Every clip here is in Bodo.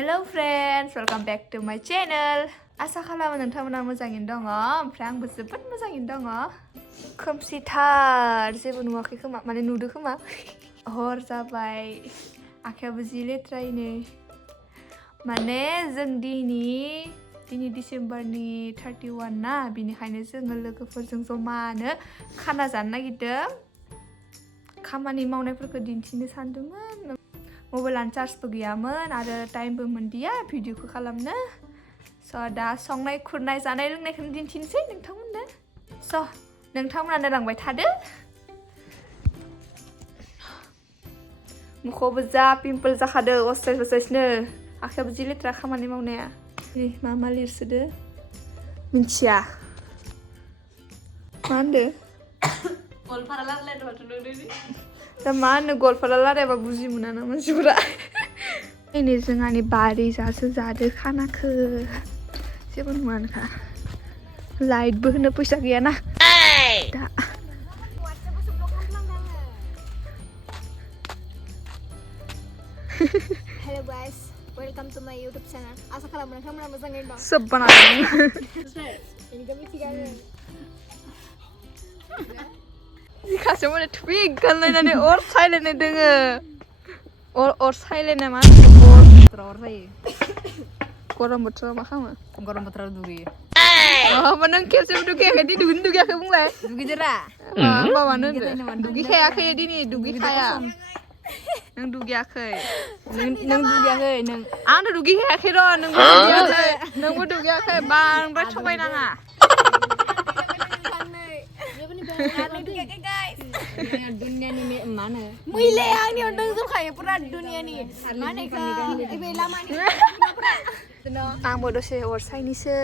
Hello friends, welcome back to my channel. आसा खालामो नोंथांमोना मोजाङैनो दङ ओमफ्राय आंबो जोबोद मोजाङैनो दङ खोमसिथार जेबो नुवाखै खोमा माने नुदो खोमा हर जाबाय आखायाबो जि लेथ्रायनो माने जों दिनै डिसेम्बरनि 31 ना बिनिखायनो जोङो लोगोफोरजों जमानो खाना जानो नागिरदों खामानि मावनायफोरखौ दिन्थिनो सानदोंमोन मबाइलानो चार्जबो गैयामोन आरो टाइमबो मोनदिया भिडिअखौ खालामनो स' दा संनाय खुरनाय जानाय लोंनायखौनो दिन्थिनोसै नोंथांमोननो स' नोंथांमोनानो लांबाय थादो मुखौबो जा पिम्पल जाखादो असाइसनो आखायाबो जि लेथ्रा खामानि मावनाया मा लिरसोदो मिन्थिया मा होनदो गलफारा लारायलायनो माथो नोंदों दा मा होनो गलफारा लारायबा बुजि मोना ना मानसिफोरा दिनै जोंहानि बारि जासो जादो खानाखो जेबो नुवानोखा लाइटबो होनो फैसा गैयाना दा Hello guys, welcome to my YouTube channel. Asa खालामो नोंथांमोना मोजाङै दं. सोब्बाना Ini kami tiga खासे माने थुबिग गानलायनानै अर सायलायनाय दोङो अर सायलायनाय मा होनो अर जायो गरम बोथोराव मा खालामो गरम बोथोराव दुगैयो होमबा नों खेबसेबो दुगैयाखै दिनै दुगैयाखै बुंलाय दुगैदोरा होमबा मानो होनदो दुगैखायाखै दिनै दुगैखाया नों दुगैयाखै नों दुगैयाखै नों आंथ' दुगैखायाखै र' नोंबो दुगैयाखै बांद्राय थगायनाङा दुनियानि मा होनो मैलाया आंनियाव दंजोबखायो पुरा दुनियानि मा होनो बे लामानि आंबो दसे अर सायनोसै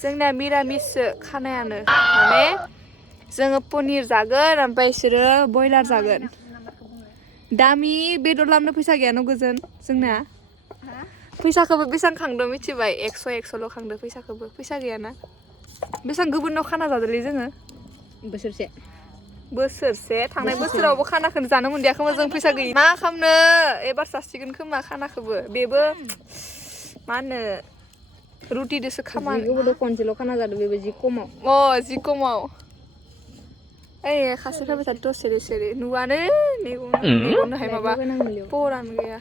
जोंना मिरामिससो खानायानो माने जोङो पनिर जागोन ओमफ्राय बिसोरो बयलार जागोन दामि बेदर लाबनो फैसा गैया न' गोजोन जोंना फैसाखौबो बेसेबां खांदों मिथिबाय 100-100ल' खांदों फैसाखौबो फैसा गैयाना बेसेबां गुबुनाव खाना जादोंलै जोङो बोसोरसे थांनाय बोसोरावबो खानाखौनो जानो मोनदियाखैमोन जों फैसा गैयि मा खालामनो एबार जासिगोन खोमा खानाखौबो बेबो मा होनो रुटिदोसो खामानि खनसेल' खाना जादों बेबो जि खमाव ओइ खासे फैबाय थादो दसेरे नुवानो मेगनहाय माबा परानो गैया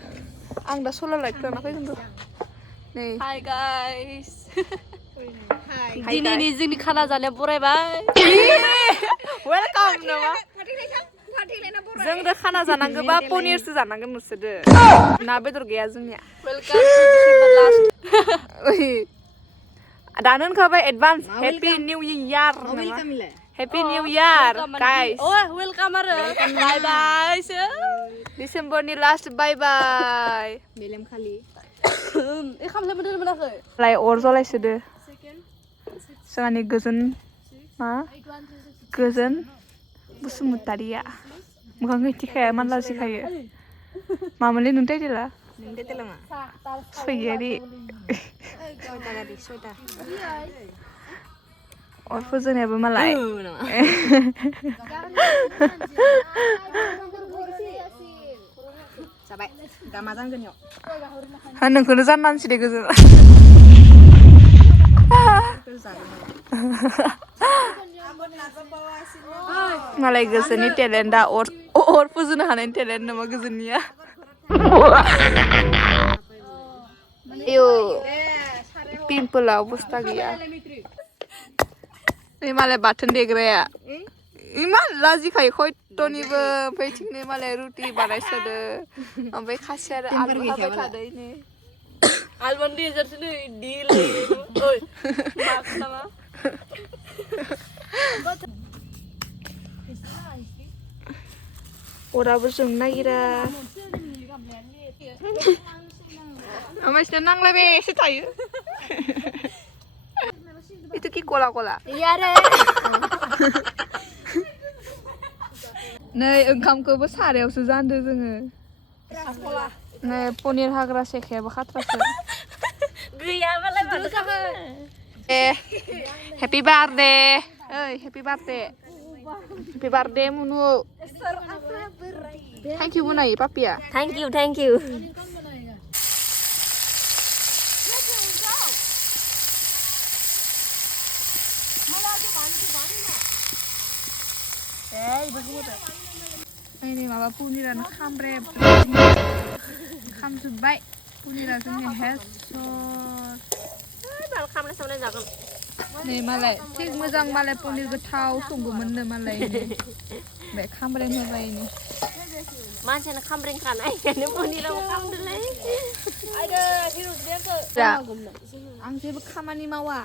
आं दा सलार लाइटखौ लाना फैगोन र' नै हाय गाइस दिनैनि जोंनि खाना जानाया बरायबाय वेलकाम नामा जोंनो खाना जानांगौबा पनिरसो जानांगोन नोंसोरदो ना बेदर गैया जोंनिया वेलकाम टु डिसेम्बर लास्ट दानो होनखाबाय advance happy new year happy new year guys welcome आरो बाय बाय डिसेम्बरनि लास्ट बाय बाय बेलेम खालि ए खामले मोनदों मोनाखै लाय अर जलायसोदो जोंहानि गोजोन बसुमतारिया मोखां मिथिखाया मानला सिखायो मामोनलै नों टाइटेला सैयारि अर फोजोंनायाबो मालाय जाबाय दा मा जांगोनियाव नोंखौनो जाननानैसै दे गोजोन मालाय गोसोनि टेलेन्टआ अर फोजोंनो हानायनि टेलेन्ट नामा गोजोननिया इयो पिम्पला अबस्था गैया मालाय बाथोन देग्राया इमान लाजिखायो खयथ'निबो ओमफ्राय थिंनो मालाय रुटि बानायसोदो ओमफ्राय खासे आरो आलु हाबाय थादों नै आलमन्ड डेजार्टसो नै डिल ओइ मार्क्स नामा अराबो जोंनो नागिरा ओमफ्राय नांलायबाय एसे थायो itu ki kola iya re नै ओंखामखौबो सारायावसो जानदो जोङो नै पनिर हाग्रा सेखायाबो खाथ्रासो गैया मालाय मानो जाखो हेपि बार्थडे ओइ happy birthday Munu thank you बनायो पापिया थैंक यू Ini माबा पनिरानो खामब्रेब खामजोब्बाय पनिरा जोंनि बाल खामनाय सामनाय जागोन नै मालाय थिग मोजां मालाय पनिर गोथाव संगौमोननो मालाय बे खामब्रें होबाय नि मानसियानो खामब्रें खानाय यानो पनिराव खामदोलै आं जेबो खामानि मावा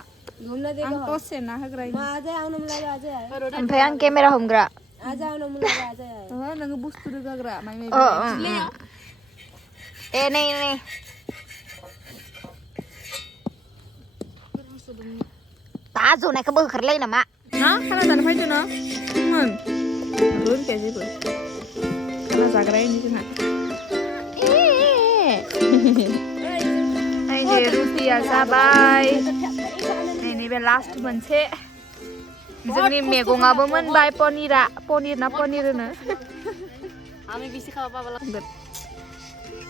आं दसेना होग्रा ओमफ्राय आं केमेरा हमग्रा नोङो बुस्थु रोगाग्रा माइ ए नै दा जनायखौबो होखारलायो नामा ना खाना जानो फैदो ना रोंखाया जेबो खाना जाग्रायनि जोंहा नै रुटिया जाबाय नैबे लास्ट मोनसे जोंनि मैगङाबो मोनबाय पनिर ना पनिर होनो आमी बिसि खावा पाबला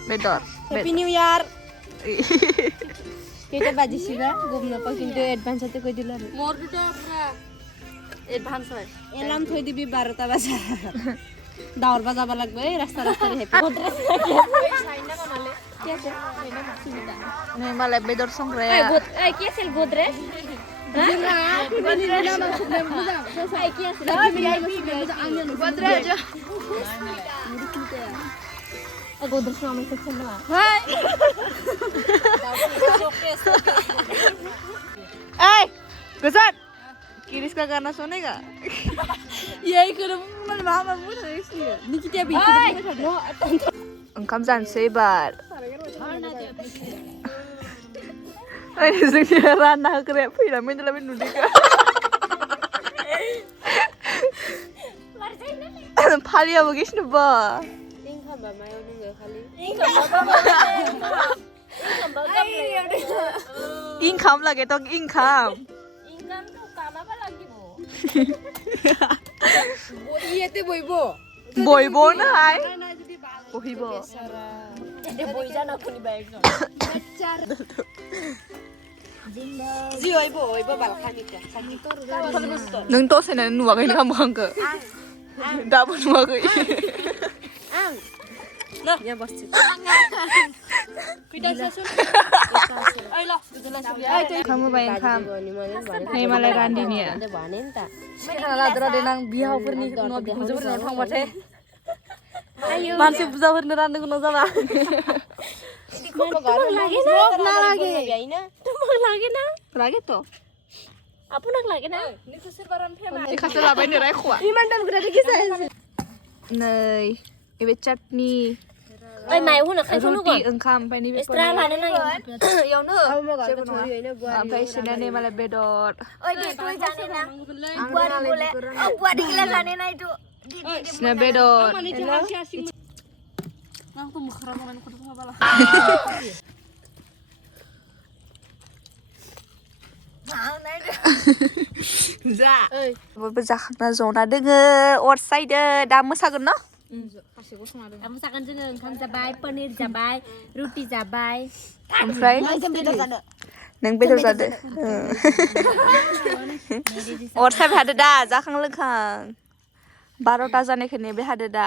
बेदर हैप्पी न्यू इयार केटा बाजिसिबा गम नपा किन्तु एडभान्स आते कइ दिला मोर दुटा पुरा एडभान्स হয় एलार्म थइ दिबि 12टा बाजा दावर बाजाबा लागबे रास्ता रे हैप्पी साइना मामाले के আছে हैना सुबिदा नै मालाय बेदर संग्राया ए के सेल Godrej Guzan, kiris ka gana suneगा? यही करो मन मामा बुझे इसलिए निकिता भी ओंखाम जानसै बार Ay, जोंनि रानना होग्राया फैला मेनला बे नुदिका फालियाबो गिसनो बा इंखाम बा मायाव दोङो खालि इंखाम लागे तो इंखाम तो कामाबा लागिबो इएते बयबो बयबो नाय बहिबो ए बय जाना खुनि बा एकदम जि ओइबो बालखानिका नों दसेनानै नुवाखै नामा आंखो दाबो नुवाखै आं ल या बस्छु खैटा सासुन ओइ ल दुला सुबिया ओंखाम होबाय ओंखाम नै मालाय रान्दिनिया भने नि त खाना लाद्रा देनां बिहावफोरनि उनाव बिखुनजोफोरनाव थांबाथाय मानसि बुजाफोरनो राननो गोनां जाबा लागे तो आपनाक लागे ना खासे लाबाय नो रायखवा नै एबे चटनी ओइ माय हुन खायसो नुगो रुटि ओंखाम ओमफ्राय नैबे एक्सट्रा लानो नांगौ यावनो ओमफ्राय सिना नै मालाय बेदर ओइ दे तोय जाने ना बुआरी बोले बुआरी गिला जाने ना इतो सिना बेदर आं तो मुखरा माने खथ माबाला जा बयबो जाखांना जना दोङो अर सायदो दा मोसागोन न आं सागोन जोङो ओंखाम जाबाय पनिर जाबाय रुटि जाबाय ओमफ्राय नों बेदर जादो अर सायबाय हादो दा जाखां लोंखां 12टा जानायखौ नेबाय हादो दा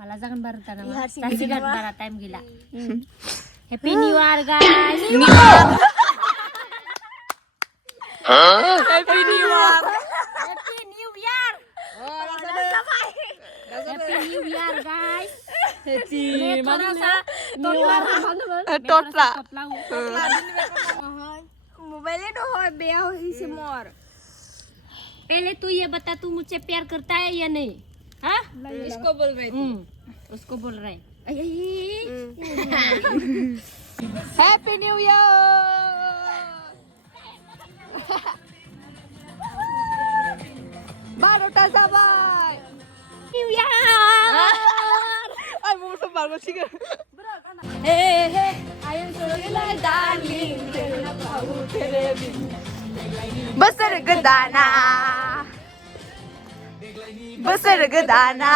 माला जागोन 12टा नामा जासिगोन बारा टाइम गैला happy new year guys happy new year happy new year happy new year guys happy थोड़ा सा टोटला मोबाइल तो हो बेया हो इसे मोर पहले तू ये बता तू मुझसे प्यार करता है या नहीं हाँ इसको बोल रहे थे उसको बोल रहे हैप्पी न्यू ईयर 12टा जाबाय new year ay mau sembar ko sige hey hey I am so like darling besar gedana besar gedana